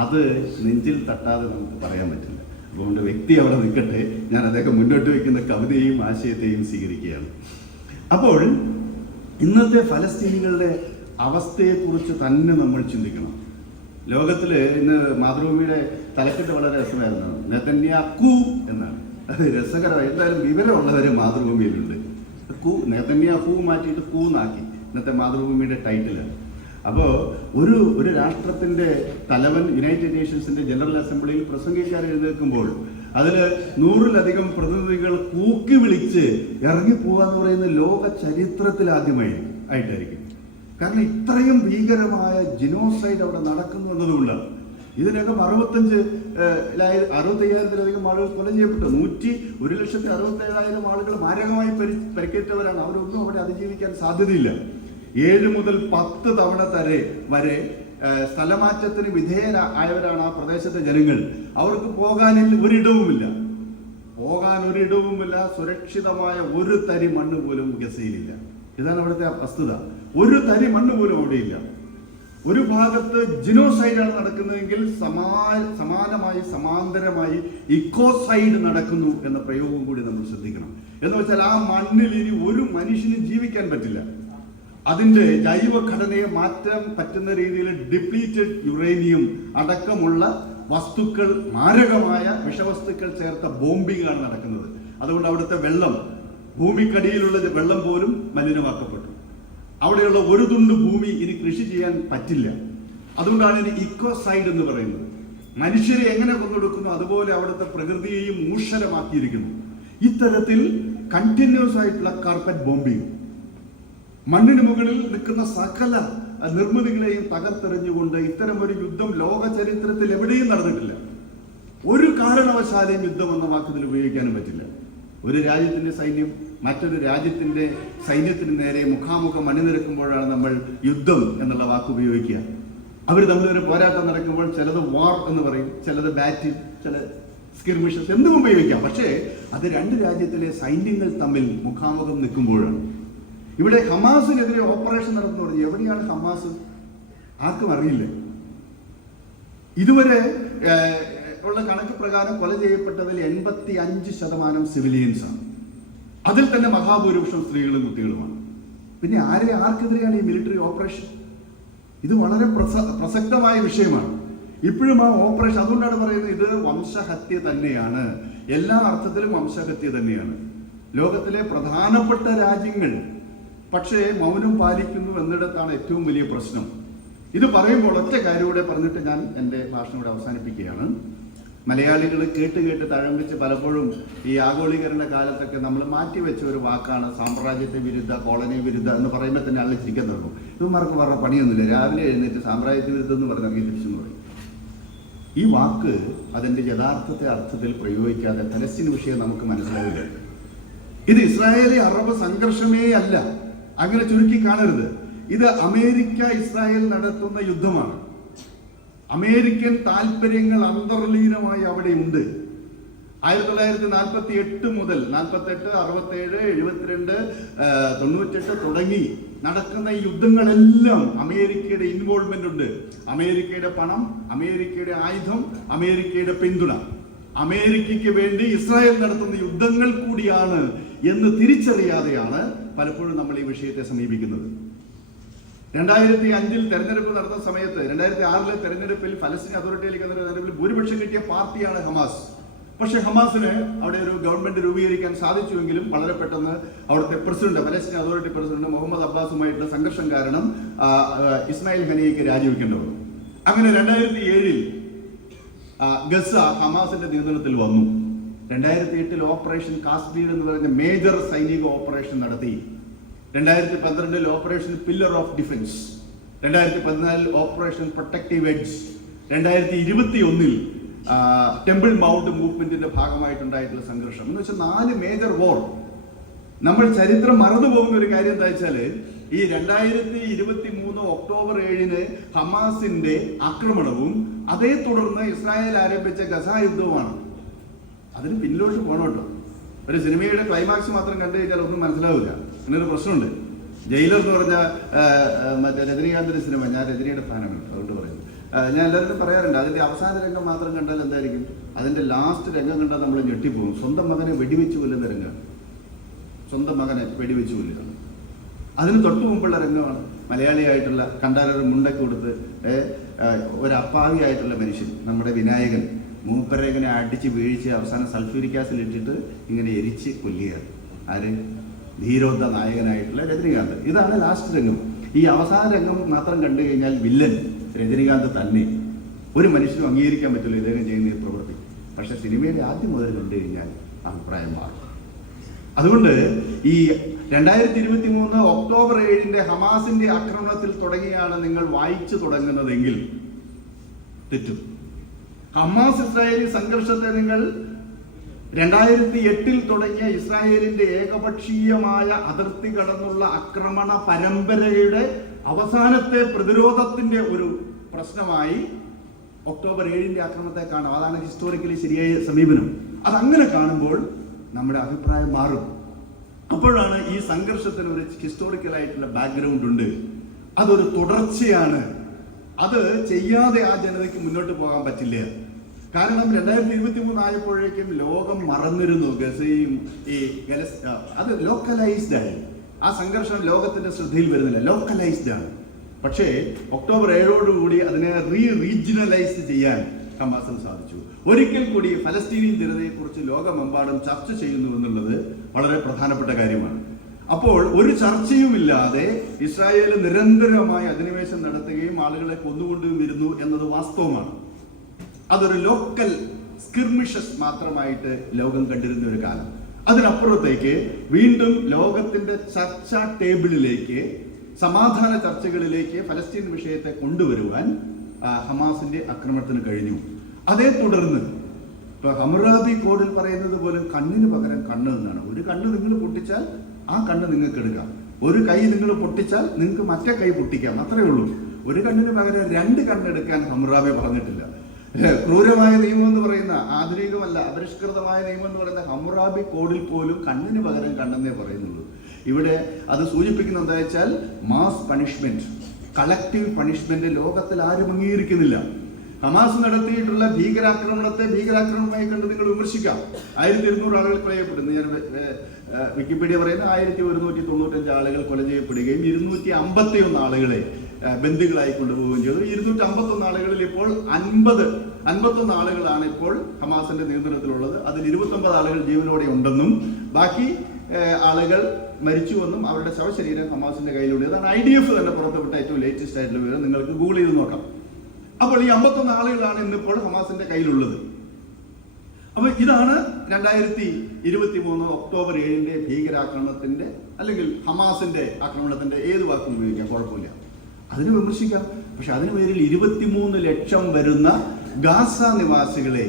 അത് നെഞ്ചിൽ തട്ടാതെ നമുക്ക് പറയാൻ പറ്റില്ല. അതുകൊണ്ട് വ്യക്തി അവിടെ നിൽക്കട്ടെ, ഞാൻ അദ്ദേഹം മുന്നോട്ട് വയ്ക്കുന്ന കവിതയും ആശയത്തെയും സ്വീകരിക്കുകയാണ്. അപ്പോൾ ഇന്നത്തെ ഫലസ്തീനികളുടെ അവസ്ഥയെക്കുറിച്ച് തന്നെ നമ്മൾ ചിന്തിക്കണം. ലോകത്തില് ഇന്ന് മാതൃഭൂമിയുടെ തലക്കെട്ട് വളരെ രസമായിരുന്നു. നെതന്യാഹു എന്നാണ്. അത് രസകരമായി. എന്തായാലും വിവരമുള്ളവര് മാതൃഭൂമിയിലുണ്ട്. നെതന്യാഹു മാറ്റിയിട്ട് കൂന്നാക്കി ഇന്നത്തെ മാതൃഭൂമിയുടെ ടൈറ്റിലാണ്. അപ്പോൾ ഒരു രാഷ്ട്രത്തിന്റെ തലവൻ യുണൈറ്റഡ് നേഷൻസിന്റെ ജനറൽ അസംബ്ലിയിൽ പ്രസംഗിക്കാൻ എഴുന്നേൽക്കുമ്പോൾ അതിൽ 100-ലധികം പ്രതിനിധികൾ കൂക്കി വിളിച്ച് ഇറങ്ങിപ്പോവാന്ന് പറയുന്ന ലോക ചരിത്രത്തിൽ ആദ്യമായിട്ടായിരിക്കും. കാരണം ഇത്രയും ഭീകരമായ ജിനോസൈഡ് അവിടെ നടക്കുന്നു എന്നതുകൊണ്ടാണ്. ഇതിനകം 65,000-ലധികം ആളുകൾ കൊല ചെയ്യപ്പെട്ടു. 1,67,000 ആളുകൾ മാരകമായി പരിക്കേറ്റവരാണ്. അവരൊന്നും അവിടെ അതിജീവിക്കാൻ സാധ്യതയില്ല. 7 മുതൽ 10 തവണ വരെ സ്ഥലമാറ്റത്തിന് വിധേയരായവരാണ് ആ പ്രദേശത്തെ ജനങ്ങൾ. അവർക്ക് പോകാൻ ഒരിടവുമില്ല. സുരക്ഷിതമായ ഒരു തരി മണ്ണ് പോലും ഗസയിലില്ല. ഇതാണ് അവിടുത്തെ വസ്തുത. ഒരു തരി മണ്ണ് പോലും അവിടെയില്ല. ഒരു ഭാഗത്ത് ജിനോസൈഡാണ് നടക്കുന്നതെങ്കിൽ സമാന്തരമായി ഇക്കോസൈഡ് നടക്കുന്നു എന്ന പ്രയോഗം കൂടി നമ്മൾ ശ്രദ്ധിക്കണം. എന്ന് വെച്ചാൽ ആ മണ്ണിൽ ഇനി ഒരു മനുഷ്യനും ജീവിക്കാൻ പറ്റില്ല. അതിന്റെ ജൈവഘടനയെ മാറ്റാൻ പറ്റുന്ന രീതിയിൽ ഡിപ്ലീറ്റഡ് യുറേനിയം അടക്കമുള്ള വസ്തുക്കൾ, മാരകമായ വിഷവസ്തുക്കൾ ചേർത്ത ബോംബിംഗാണ് നടക്കുന്നത്. അതുകൊണ്ട് അവിടുത്തെ ഭൂമിക്കടിയിലുള്ള വെള്ളം പോലും മലിനമാക്കപ്പെട്ടു. അവിടെയുള്ള ഒരു തുണ്ട് ഭൂമി ഇനി കൃഷി ചെയ്യാൻ പറ്റില്ല. അതുകൊണ്ടാണ് ഇനി ഇക്കോസൈഡ് എന്ന് പറയുന്നത്. മനുഷ്യരെ എങ്ങനെ കൊന്നൊടുക്കുന്നു അതുപോലെ അവിടുത്തെ പ്രകൃതിയെയും മൂഷരമാക്കിയിരിക്കുന്നു. ഇത്തരത്തിൽ കണ്ടിന്യൂസ് ആയിട്ടുള്ള കാർപ്പറ്റ് ബോംബിംഗ് മണ്ണിന് മുകളിൽ നിൽക്കുന്ന സകല നിർമ്മിതികളെയും തകർത്തെറിഞ്ഞുകൊണ്ട് ഇത്തരം ഒരു യുദ്ധം ലോക ചരിത്രത്തിൽ എവിടെയും നടന്നിട്ടില്ല. ഒരു കാരണവശാലെയും യുദ്ധം എന്ന വാക്കിൽ ഉപയോഗിക്കാനും പറ്റില്ല. ഒരു രാജ്യത്തിന്റെ സൈന്യം മറ്റൊരു രാജ്യത്തിന്റെ സൈന്യത്തിന് നേരെ മുഖാമുഖം അണിനിരക്കുമ്പോഴാണ് നമ്മൾ യുദ്ധം എന്നുള്ള വാക്ക് ഉപയോഗിക്കുക. അവർ തമ്മിലൊരു പോരാട്ടം നടക്കുമ്പോൾ ചിലത് വാർ എന്ന് പറയും, ചിലത് ബാറ്റിൽ, ചില സ്കിർമിഷസ് എന്തും ഉപയോഗിക്കാം. പക്ഷേ അത് രണ്ട് രാജ്യത്തിലെ സൈന്യങ്ങൾ തമ്മിൽ മുഖാമുഖം നിൽക്കുമ്പോഴാണ്. ഇവിടെ ഹമാസിനെതിരെ ഓപ്പറേഷൻ നടന്നു പറഞ്ഞു. എവിടെയാണ് ഹമാസ്? ആർക്കും അറിയില്ല. ഇതുവരെ ഉള്ള കണക്ക് പ്രകാരം കൊല ചെയ്യപ്പെട്ടതിൽ 85% സിവിലിയൻസ് ആണ്. അതിൽ തന്നെ മഹാഭൂരിപക്ഷം സ്ത്രീകളും കുട്ടികളുമാണ്. പിന്നെ ആർക്കെതിരെയാണ് ഈ മിലിറ്ററി ഓപ്പറേഷൻ? ഇത് വളരെ പ്രസക്തമായ വിഷയമാണ്. ഇപ്പോഴും ആ ഓപ്പറേഷൻ, അതുകൊണ്ടാണ് പറയുന്നത് ഇത് വംശഹത്യ തന്നെയാണ്. എല്ലാ അർത്ഥത്തിലും വംശഹത്യ തന്നെയാണ്. ലോകത്തിലെ പ്രധാനപ്പെട്ട രാജ്യങ്ങൾ പക്ഷേ മൗനം പാലിക്കുന്നു എന്നിടത്താണ് ഏറ്റവും വലിയ പ്രശ്നം. ഇത് പറയുമ്പോൾ ഒറ്റ കാര്യം കൂടെ പറഞ്ഞിട്ട് ഞാൻ എൻ്റെ ഭാഷണം കൂടെ അവസാനിപ്പിക്കുകയാണ്. മലയാളികൾ കേട്ട് തഴമ്പിച്ച് പലപ്പോഴും ഈ ആഗോളീകരണ കാലത്തൊക്കെ നമ്മൾ മാറ്റിവെച്ച ഒരു വാക്കാണ് സാമ്രാജ്യത്തെ വിരുദ്ധ, കോളനി വിരുദ്ധ എന്ന് പറയുമ്പോൾ തന്നെ ആൾ ചിരിക്കാൻ തുടങ്ങും. ഇവന്മാർക്ക് പറഞ്ഞ പണിയൊന്നുമില്ല, രാവിലെ എഴുന്നേറ്റ് സാമ്രാജ്യത്തെ വിരുദ്ധം എന്ന് പറഞ്ഞാൽ തിരിച്ചെന്ന് പറയും. ഈ വാക്ക് അതിൻ്റെ യഥാർത്ഥത്തെ അർത്ഥത്തിൽ പ്രയോഗിക്കാതെ പലസ്തീൻ വിഷയം നമുക്ക് മനസ്സിലാവില്ല. ഇത് ഇസ്രായേലി അറബ് സംഘർഷമേ അല്ല, അങ്ങനെ ചുരുക്കി കാണരുത്. ഇത് അമേരിക്ക ഇസ്രായേൽ നടത്തുന്ന യുദ്ധമാണ്. അമേരിക്കൻ താല്പര്യങ്ങൾ അന്തർലീനമായി അവിടെ ഉണ്ട്. 1948 മുതൽ 48, 67, 72, 98 തുടങ്ങി നടക്കുന്ന ഈ യുദ്ധങ്ങളെല്ലാം അമേരിക്കയുടെ ഇൻവോൾവ്മെന്റ് ഉണ്ട്. അമേരിക്കയുടെ പണം, അമേരിക്കയുടെ ആയുധം, അമേരിക്കയുടെ പിന്തുണ, അമേരിക്കയ്ക്ക് വേണ്ടി ഇസ്രായേൽ നടത്തുന്ന യുദ്ധങ്ങൾ കൂടിയാണ് എന്ന് തിരിച്ചറിയാതെയാണ് പലപ്പോഴും നമ്മൾ ഈ വിഷയത്തെ സമീപിക്കുന്നത്. 2005 തെരഞ്ഞെടുപ്പ് നടന്ന സമയത്ത് 2006 തെരഞ്ഞെടുപ്പിൽ ഫലസ്തീൻ അതോറിറ്റിയിലേക്ക് തെരഞ്ഞെടുപ്പിൽ ഭൂരിപക്ഷം കിട്ടിയ പാർട്ടിയാണ് ഹമാസ്. പക്ഷെ ഹമാസിന് അവിടെ ഒരു ഗവൺമെന്റ് രൂപീകരിക്കാൻ സാധിച്ചുവെങ്കിലും വളരെ പെട്ടെന്ന് അവിടുത്തെ പ്രസിഡന്റ്, ഫലസ്തീൻ അതോറിറ്റി പ്രസിഡന്റ് മുഹമ്മദ് അബ്ബാസുമായിട്ടുള്ള സംഘർഷം കാരണം ഇസ്മായിൽ ഹനിയയ്ക്ക് രാജിവെക്കേണ്ടി വന്നു. അങ്ങനെ 2007 ഗസ ഹമാസിന്റെ നിയന്ത്രണത്തിൽ വന്നു. 2008 ഓപ്പറേഷൻ കാശ്മീർ എന്ന് പറയുന്ന മേജർ സൈനിക ഓപ്പറേഷൻ നടത്തി. 2012 operation pillar of defence, 2014 operation protective edge, 2021 temple mount മൂവ്മെന്റിന്റെ ഭാഗമായിട്ടുണ്ടായിട്ടുള്ള സംഘർഷം എന്ന് വെച്ചാൽ 4 മേജർ വോർ. നമ്മൾ ചരിത്രം മറന്നു പോകുന്ന ഒരു കാര്യം എന്താ വെച്ചാൽ ഈ 2023 ഒക്ടോബർ 7 ഹമാസിന്റെ ആക്രമണവും അതേ തുടർന്ന് ഇസ്രായേൽ ആരംഭിച്ച ഗസ യുദ്ധവുമാണ്. അതിന് പിന്നിലോട്ട് പോകണം കേട്ടോ. ഒരു സിനിമയുടെ ക്ലൈമാക്സ് മാത്രം കണ്ടു കഴിഞ്ഞാൽ ഒന്നും മനസ്സിലാവില്ല. അങ്ങനൊരു പ്രശ്നമുണ്ട്. ജയിലർ എന്ന് പറഞ്ഞ മറ്റേ രജനീകാന്തിന്റെ സിനിമ, ഞാൻ രജനിയുടെ ഫാനാണ്, അതുകൊണ്ട് പറയുന്നത്. ഞാൻ എല്ലാവരും പറയാറുണ്ട്, അതിന്റെ അവസാന രംഗം മാത്രം കണ്ടാൽ എന്തായിരിക്കും, അതിന്റെ ലാസ്റ്റ് രംഗം കണ്ടാൽ നമ്മൾ ഞെട്ടിപ്പോകും. സ്വന്തം മകനെ വെടിവെച്ച് കൊല്ലുന്ന രംഗമാണ്. സ്വന്തം മകനെ വെടിവെച്ച് കൊല്ലുക. അതിന് തൊട്ടു മുമ്പുള്ള രംഗമാണ് മലയാളിയായിട്ടുള്ള കണ്ടാലൊരു മുണ്ടൊക്കെ കൊടുത്ത് ഒരപ്പാവിയായിട്ടുള്ള മനുഷ്യൻ, നമ്മുടെ വിനായകൻ, മൂപ്പരെ ഇങ്ങനെ അടിച്ച് വീഴ്ച അവസാനം സൾഫ്യൂരിക് ആസിഡ് ഇട്ടിട്ട് ഇങ്ങനെ എരിച്ച് കൊല്ലുകയാണ്. ആര്? ധീരോദ്ധ നായകനായിട്ടുള്ള രജനീകാന്ത്. ഇതാണ് ലാസ്റ്റ് രംഗം. ഈ അവസാന രംഗം മാത്രം കണ്ടു കഴിഞ്ഞാൽ വില്ലൻ രജനീകാന്ത് തന്നെ. ഒരു മനുഷ്യനും അംഗീകരിക്കാൻ പറ്റില്ല ഇദ്ദേഹം ചെയ്യുന്ന ഈ പ്രവൃത്തി. പക്ഷെ സിനിമയുടെ ആദ്യം മുതൽ കണ്ടു കഴിഞ്ഞാൽ അഭിപ്രായം മാറും. അതുകൊണ്ട് ഈ 2023 ഒക്ടോബർ 7 ഹമാസിന്റെ ആക്രമണത്തിൽ തുടങ്ങിയാണ് നിങ്ങൾ വായിച്ചു തുടങ്ങുന്നതെങ്കിൽ തെറ്റും. ഹമാസ് ഇസ്രായേലി സംഘർഷത്തെ നിങ്ങൾ 2008 തുടങ്ങിയ ഇസ്രായേലിന്റെ ഏകപക്ഷീയമായ അതിർത്തി കടന്നുള്ള ആക്രമണ പരമ്പരയുടെ അവസാനത്തെ പ്രതിരോധത്തിന്റെ ഒരു പ്രശ്നമായി ഒക്ടോബർ 7 ആക്രമണത്തെ കാണാം. അതാണ് ഹിസ്റ്റോറിക്കലി ശരിയായ സമീപനം. അതങ്ങനെ കാണുമ്പോൾ നമ്മുടെ അഭിപ്രായം മാറും. അപ്പോഴാണ് ഈ സംഘർഷത്തിന് ഒരു ഹിസ്റ്റോറിക്കലായിട്ടുള്ള ബാക്ക്ഗ്രൗണ്ട് ഉണ്ട്, അതൊരു തുടർച്ചയാണ്. അത് ചെയ്യാതെ ആ ജനതയ്ക്ക് മുന്നോട്ട് പോകാൻ പറ്റില്ല. കാരണം 2023 ആയപ്പോഴേക്കും ലോകം മറന്നിരുന്നു ഗസയും ഈ അത് ലോക്കലൈസ്ഡ് ആയി. ആ സംഘർഷം ലോകത്തിന്റെ ശ്രദ്ധയിൽ വരുന്നില്ല, ലോക്കലൈസ്ഡ് ആണ്. പക്ഷേ ഒക്ടോബർ 7 അതിനെ റീജിയണലൈസ് ചെയ്യാൻ ഹമാസിന് സാധിച്ചു. ഒരിക്കൽ കൂടി ഫലസ്തീനിയൻ ജനതയെക്കുറിച്ച് ലോകമെമ്പാടും ചർച്ച ചെയ്യുന്നു എന്നുള്ളത് വളരെ പ്രധാനപ്പെട്ട കാര്യമാണ്. അപ്പോൾ ഒരു ചർച്ചയുമില്ലാതെ ഇസ്രായേൽ നിരന്തരമായി അധിനിവേശം നടത്തുകയും ആളുകളെ കൊന്നുകൊണ്ടുവരുന്നു എന്നത് വാസ്തവമാണ്. അതൊരു ലോക്കൽ സ്കിർമിഷസ് മാത്രമായിട്ട് ലോകം കണ്ടിരുന്ന ഒരു കാലം. അതിനപ്പുറത്തേക്ക് വീണ്ടും ലോകത്തിന്റെ ചർച്ചാ ടേബിളിലേക്ക്, സമാധാന ചർച്ചകളിലേക്ക് ഫലസ്തീൻ വിഷയത്തെ കൊണ്ടുവരുവാൻ ഹമാസിന്റെ ആക്രമണത്തിന് കഴിഞ്ഞു. അതേ തുടർന്ന് ഇപ്പൊ ഹമ്മുറാബി കോഡിൽ പറയുന്നത് പോലും കണ്ണിന് പകരം കണ്ണ് എന്നാണ്. ഒരു കണ്ണ് നിങ്ങൾ പൊട്ടിച്ചാൽ ആ കണ്ണ് നിങ്ങൾക്ക് എടുക്കാം, ഒരു കൈ നിങ്ങൾ പൊട്ടിച്ചാൽ നിങ്ങൾക്ക് മറ്റേ കൈ പൊട്ടിക്കാം, അത്രേ ഉള്ളൂ. ഒരു കണ്ണിന് പകരം 2 കണ്ണെടുക്കാൻ ഹമ്മുറാബി പറഞ്ഞിട്ടില്ല. ക്രൂരമായ നിയമം എന്ന് പറയുന്ന, ആധുനികമല്ല അപരിഷ്കൃതമായ നിയമം എന്ന് പറയുന്ന ഹമ്മുറാബി കോഡിൽ പോലും കണ്ണിന് പകരം കണ്ണെന്നേ പറയുന്നുള്ളൂ. ഇവിടെ അത് സൂചിപ്പിക്കുന്നത് എന്താ വെച്ചാൽ മാസ് പണിഷ്മെന്റ്, കളക്റ്റീവ് പണിഷ്മെന്റ് ലോകത്തിൽ ആരും അംഗീകരിക്കുന്നില്ല. ഹമാസ് നടത്തിയിട്ടുള്ള ഭീകരാക്രമണമായി കണ്ട് നിങ്ങൾ വിമർശിക്കാം. 1200 ആളുകൾ കൊലയപ്പെടുന്നു. ഞാൻ വിക്കിപീഡിയ പറയുന്ന 1195 ആളുകൾ കൊല ചെയ്യപ്പെടുകയും 251 ആളുകളെ ബന്ദികളായി കൊണ്ടുപോവുകയും ചെയ്തു. 251 ആളുകളിൽ ഇപ്പോൾ 51 ആളുകളാണ് ഇപ്പോൾ ഹമാസിന്റെ നിയന്ത്രണത്തിലുള്ളത്. അതിൽ 29 ആളുകൾ ജീവനോടെ ഉണ്ടെന്നും ബാക്കി ആളുകൾ മരിച്ചുവെന്നും അവരുടെ ശവശരീരം ഹമാസിന്റെ കയ്യിലുണ്ട്. അതാണ് IDF തന്നെ പുറത്തുവിട്ട ഏറ്റവും ലേറ്റസ്റ്റ് ആയിട്ടുള്ള വിവരം. നിങ്ങൾക്ക് ഗൂഗിൾ ചെയ്ത് നോക്കാം. അപ്പോൾ ഈ 51 ആളുകളാണ് ഇന്നിപ്പോൾ ഹമാസിന്റെ കയ്യിലുള്ളത്. അപ്പൊ ഇതാണ് 2023 ഒക്ടോബർ 7 ഭീകരാക്രമണത്തിന്റെ അല്ലെങ്കിൽ ഹമാസിന്റെ ആക്രമണത്തിന്റെ ഏത് വാക്കും ഉപയോഗിക്കാം, കുഴപ്പമില്ല, അതിന് വിമർശിക്കാം. പക്ഷെ അതിന് പേരിൽ 23 ലക്ഷം വരുന്ന ഗാസ നിവാസികളെ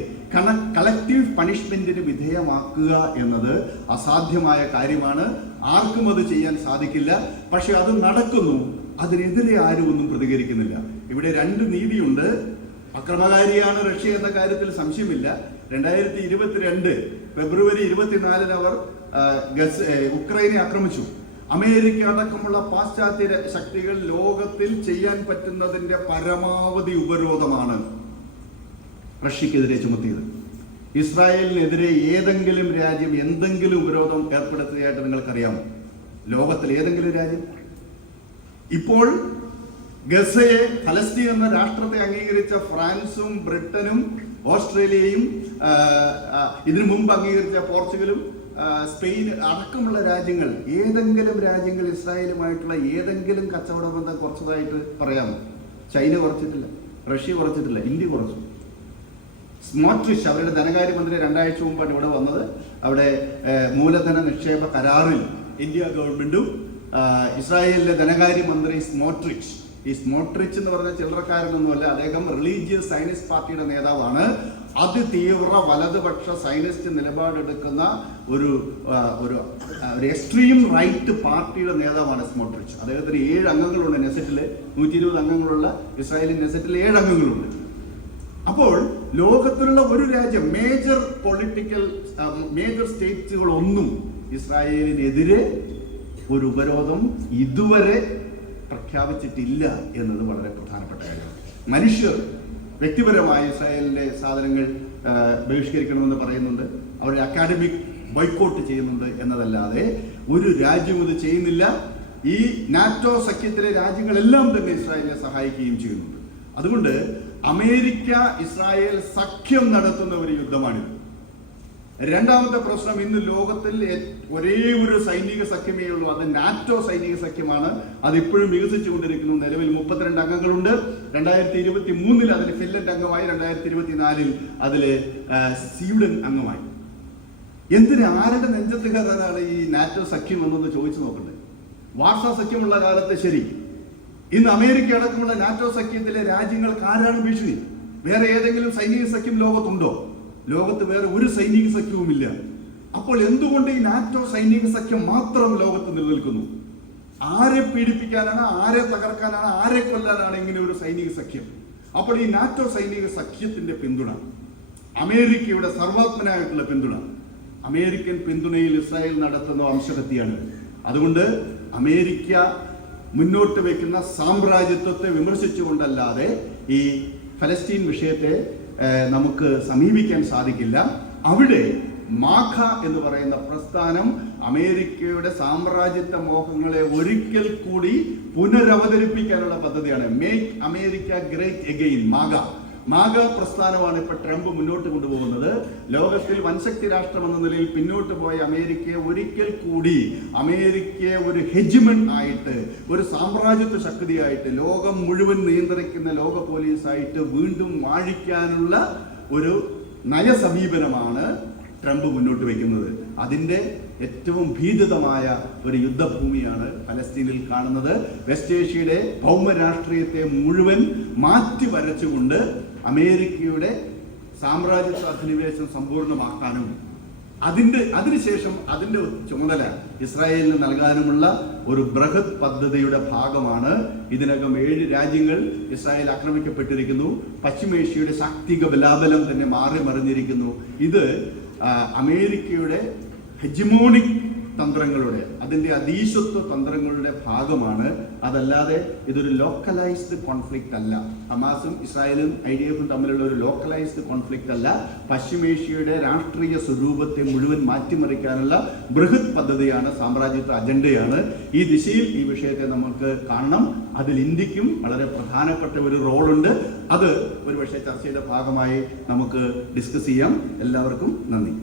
കളക്റ്റീവ് പണിഷ്മെന്റിന് വിധേയമാക്കുക എന്നത് അസാധ്യമായ കാര്യമാണ്. ആർക്കും അത് ചെയ്യാൻ സാധിക്കില്ല. പക്ഷെ അത് നടക്കുന്നു. അതിനെതിരെ ആരും ഒന്നും പ്രതികരിക്കുന്നില്ല. ഇവിടെ 2 നീതിയുണ്ട്. അക്രമകാരിയാണ് റഷ്യ എന്ന കാര്യത്തിൽ സംശയമില്ല. 2022 ഫെബ്രുവരി 24 അവർ ഉക്രൈനെ ആക്രമിച്ചു. അമേരിക്ക അടക്കമുള്ള പാശ്ചാത്യ ശക്തികൾ ലോകത്തിൽ ചെയ്യാൻ പറ്റുന്നതിന്റെ പരമാവധി ഉപരോധമാണ് റഷ്യക്കെതിരെ ചുമത്തിയത്. ഇസ്രായേലിനെതിരെ ഏതെങ്കിലും രാജ്യം എന്തെങ്കിലും ഉപരോധം ഏർപ്പെടുത്തിയതായിട്ട് നിങ്ങൾക്കറിയാമോ? ലോകത്തിൽ ഏതെങ്കിലും രാജ്യം? ഇപ്പോൾ ഗസയെ, ഫലസ്തീൻ എന്ന രാഷ്ട്രത്തെ അംഗീകരിച്ച ഫ്രാൻസും ബ്രിട്ടനും ഓസ്ട്രേലിയയും ഇതിനു മുമ്പ് അംഗീകരിച്ച പോർച്ചുഗലും സ്പെയിൻ അടക്കമുള്ള രാജ്യങ്ങൾ, ഏതെങ്കിലും രാജ്യങ്ങൾ ഇസ്രായേലുമായിട്ടുള്ള ഏതെങ്കിലും കച്ചവട ബന്ധം കുറച്ചതായിട്ട് പറയാമോ? ചൈന കുറച്ചിട്ടില്ല, റഷ്യ കുറച്ചിട്ടില്ല, ഇന്ത്യ കുറച്ചു. സ്മോട്രിച്ച് അവരുടെ ധനകാര്യമന്ത്രി 2 ആഴ്ച മുമ്പാണ് ഇവിടെ വന്നത്. അവിടെ മൂലധന നിക്ഷേപ കരാറിൽ ഇന്ത്യ ഗവൺമെന്റും ഇസ്രായേലിലെ ധനകാര്യമന്ത്രി സ്മോട്രിച്ച്, ഈ സ്മോട്രിച്ച് എന്ന് പറഞ്ഞ ചില്ലറക്കാരനൊന്നുമല്ല, അദ്ദേഹം റിലീജിയസ് സയനിസ്റ്റ് പാർട്ടിയുടെ നേതാവാണ്. അതിതീവ്ര വലതുപക്ഷ സയനിസ്റ്റ് നിലപാടെടുക്കുന്ന ഒരു എക്സ്ട്രീം റൈറ്റ് പാർട്ടിയുടെ നേതാവാണ് സ്മോട്രിച്ച്. അദ്ദേഹത്തിന് 7 അംഗങ്ങളുണ്ട് നെസറ്റില്. 120 അംഗങ്ങളുള്ള ഇസ്രായേലിൻ നെസറ്റിൽ 7 അംഗങ്ങളുണ്ട്. അപ്പോൾ ലോകത്തിലുള്ള ഒരു രാജ്യം, മേജർ സ്റ്റേറ്റുകളൊന്നും ഇസ്രായേലിനെതിരെ ഒരു ഉപരോധം ഇതുവരെ പ്രഖ്യാപിച്ചിട്ടില്ല എന്നത് വളരെ പ്രധാനപ്പെട്ട കാര്യമാണ്. മനുഷ്യർ വ്യക്തിപരമായി ഇസ്രായേലിന്റെ സാധനങ്ങൾ ബഹിഷ്കരിക്കണമെന്ന് പറയുന്നുണ്ട്, അവരുടെ അക്കാഡമിക് ബോയ്ക്കോട്ട് ചെയ്യുന്നുണ്ട് എന്നതല്ലാതെ ഒരു രാജ്യം ഇത് ചെയ്യുന്നില്ല. ഈ നാറ്റോ സഖ്യത്തിലെ രാജ്യങ്ങളെല്ലാം തന്നെ ഇസ്രായേലിനെ സഹായിക്കുകയും ചെയ്യുന്നുണ്ട്. അതുകൊണ്ട് അമേരിക്ക ഇസ്രായേൽ സഖ്യം നടത്തുന്ന ഒരു യുദ്ധമാണിത്. രണ്ടാമത്തെ പ്രശ്നം, ഇന്ന് ലോകത്തിൽ ഒരേ ഒരു സൈനിക സഖ്യമേ ഉള്ളൂ, അത് നാറ്റോ സൈനിക സഖ്യമാണ്. അതിപ്പോഴും വികസിച്ചുകൊണ്ടിരിക്കുന്നു. നിലവിൽ 32 അംഗങ്ങളുണ്ട്. 2023 അതിൽ ഫിൻലൻഡ് അംഗമായി, 2024 അതില് സ്വീഡൻ അംഗമായി. എന്തിന്, ആരുടെ നെഞ്ചത്ത് കയറാനാണ് ഈ നാറ്റോ സഖ്യം എന്നൊന്ന് ചോദിച്ചു നോക്കണ്ടേ? വാർസാ സഖ്യമുള്ള കാലത്ത് ശരി, ഇന്ന് അമേരിക്ക അടക്കമുള്ള നാറ്റോ സഖ്യത്തിലെ രാജ്യങ്ങൾക്ക് ആരാണ് ഭീഷണി? വേറെ ഏതെങ്കിലും സൈനിക സഖ്യം ലോകത്തുണ്ടോ? ലോകത്ത് വേറെ ഒരു സൈനിക സഖ്യവുമില്ല. അപ്പോൾ എന്തുകൊണ്ട് ഈ നാറ്റോ സൈനിക സഖ്യം മാത്രം ലോകത്ത് നിലനിൽക്കുന്നു? ആരെ പീഡിപ്പിക്കാനാണ്, ആരെ തകർക്കാനാണ്, ആരെ കൊല്ലാനാണ് ഇങ്ങനെ ഒരു സൈനിക സഖ്യം? അപ്പോൾ ഈ നാറ്റോ സൈനിക സഖ്യത്തിന്റെ പിന്തുണ, അമേരിക്കയുടെ സർവാത്മനായിട്ടുള്ള പിന്തുണ, അമേരിക്കൻ പിന്തുണയിൽ ഇസ്രായേൽ നടത്തുന്ന വംശഹത്യയാണ്. അതുകൊണ്ട് അമേരിക്ക മുന്നോട്ട് വയ്ക്കുന്ന സാമ്രാജ്യത്വത്തെ വിമർശിച്ചുകൊണ്ടല്ലാതെ ഈ ഫലസ്തീൻ വിഷയത്തെ നമുക്ക് സമീപിക്കാൻ സാധിക്കില്ല. അവിടെ മാഖ എന്ന് പറയുന്ന പ്രസ്ഥാനം അമേരിക്കയുടെ സാമ്രാജ്യത്വ മോഹങ്ങളെ ഒരിക്കൽ കൂടി പുനരവതരിപ്പിക്കാനുള്ള പദ്ധതിയാണ്. മേക്ക് അമേരിക്ക ഗ്രേറ്റ് എഗെയിൻ, മാഗ പ്രസ്ഥാനമാണ് ഇപ്പൊ ട്രംപ് മുന്നോട്ട് കൊണ്ടുപോകുന്നത്. ലോകത്തിൽ വൻശക്തി രാഷ്ട്രം എന്ന നിലയിൽ പിന്നോട്ട് പോയ അമേരിക്കയെ ഒരിക്കൽ കൂടി അമേരിക്കയെ ഒരു ഹെജിമൺ ആയിട്ട്, ഒരു സാമ്രാജ്യത്വ ശക്തിയായിട്ട്, ലോകം മുഴുവൻ നിയന്ത്രിക്കുന്ന ലോക പോലീസായിട്ട് വീണ്ടും വാഴിക്കാനുള്ള ഒരു നയസമീപനമാണ് ട്രംപ് മുന്നോട്ട് വയ്ക്കുന്നത്. അതിൻ്റെ ഏറ്റവും ഭീതിതമായ ഒരു യുദ്ധഭൂമിയാണ് പലസ്തീനിൽ കാണുന്നത്. വെസ്റ്റ് ഏഷ്യയുടെ ഭൗമരാഷ്ട്രീയത്തെ മുഴുവൻ മാറ്റി വരച്ചുകൊണ്ട് അമേരിക്കയുടെ സാമ്രാജ്യത്വ അധിനിവേശം സമ്പൂർണ്ണമാക്കാനും അതിനുശേഷം അതിൻ്റെ ചുമതല ഇസ്രായേലിന് നൽകാനുമുള്ള ഒരു ബൃഹത് പദ്ധതിയുടെ ഭാഗമാണ്. ഇതിനകം 7 രാജ്യങ്ങൾ ഇസ്രായേൽ ആക്രമിക്കപ്പെട്ടിരിക്കുന്നു. പശ്ചിമേഷ്യയുടെ ശാക്തിക ബലാബലം തന്നെ മാറി മറിഞ്ഞിരിക്കുന്നു. ഇത് അമേരിക്കയുടെ ഹെജിമോണിക് തന്ത്രങ്ങളുടെ, അതിൻ്റെ അതീശത്വ തന്ത്രങ്ങളുടെ ഭാഗമാണ്. അതല്ലാതെ ഇതൊരു ലോക്കലൈസ്ഡ് കോൺഫ്ലിക്റ്റ് അല്ല. ഹമാസും ഇസ്രായേലും IDF തമ്മിലുള്ള ഒരു ലോക്കലൈസ്ഡ് കോൺഫ്ലിക്റ്റ് അല്ല. പശ്ചിമേഷ്യയുടെ രാഷ്ട്രീയ സ്വരൂപത്തെ മുഴുവൻ മാറ്റിമറിക്കാനുള്ള ബൃഹത് പദ്ധതിയാണ്, സാമ്രാജ്യത്വ അജണ്ടയാണ്. ഈ ദിശയിൽ ഈ വിഷയത്തെ നമുക്ക് കാണണം. അതിൽ ഇന്ത്യക്കും വളരെ പ്രധാനപ്പെട്ട ഒരു റോളുണ്ട്. അത് ഒരുപക്ഷെ ചർച്ചയുടെ ഭാഗമായി നമുക്ക് ഡിസ്കസ് ചെയ്യാം. എല്ലാവർക്കും നന്ദി.